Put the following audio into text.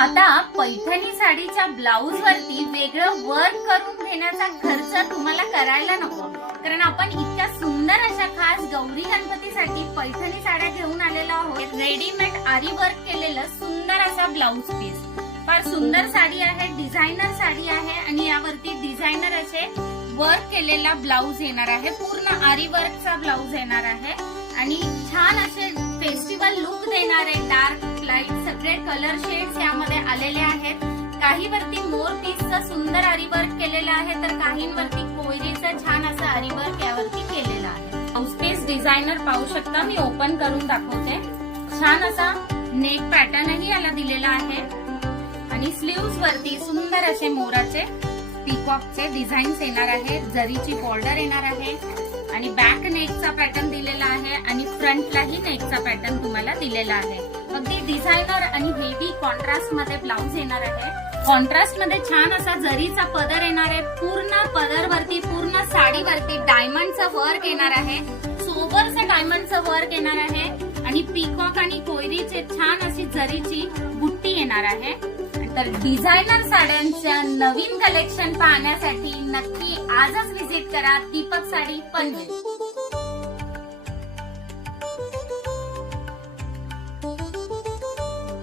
आता पैठणी साडीच्या ब्लाउज वरती वेगळं वर्क करून घेण्याचा खर्च तुम्हाला करायला नको, कारण आपण इतक्या सुंदर अशा खास गौरी गणपतीसाठी पैठणी साड्या घेऊन आलेलो आहोत। रेडीमेड आरी वर्क केलेलं सुंदर असा ब्लाउज पीस, फार सुंदर साडी आहे, डिझायनर साडी आहे आणि यावरती डिझायनर असे वर्क केलेला ब्लाउज येणार आहे, पूर्ण आरी वर्कचा ब्लाउज येणार आहे आणि छान असे फेस्टिवल लुक देणारे डार्क लाईट सगळे कलर शेड्स यामध्ये आलेले आहेत। काही वरती मोर पीसचं सुंदर आरी वर्क केलेलं आहे, तर काहींवरती कोयरीचं छान असं आरी वर्क यावरती केलेलं आहे। ब्लाउज पीस डिझायनर पाहू शकता, मी ओपन करून दाखवते। छान असा नेक पॅटर्नही याला दिलेला आहे आणि स्लीव्स वरती सुंदर असे मोराचे पीकॉकचे डिझाईन्स येणार आहे, जरीची बॉर्डर येणार आहे आणि बॅक नेकचा पॅटर्न दिलेला आहे आणि फ्रंटलाही नेकचा पॅटर्न तुम्हाला दिलेला आहे। अगदी डिझायनर आणि हेवी कॉन्ट्रास्ट मध्ये ब्लाउज येणार आहे। कॉन्ट्रास्ट मध्ये छान असा जरीचा पदर येणार आहे, पूर्ण पदर वरती पूर्ण साडीवरती डायमंडचं वर्क येणार आहे, सोबरचं डायमंडचं वर्क येणार आहे आणि पीकॉक आणि कोयरीचे छान अशी जरीची बुट्टी येणार आहे। तर डिझायनर साड्यांच्या नवीन कलेक्शन पाहण्यासाठी नक्की आजच व्हिजिट करा दीपक साडी पनवेल।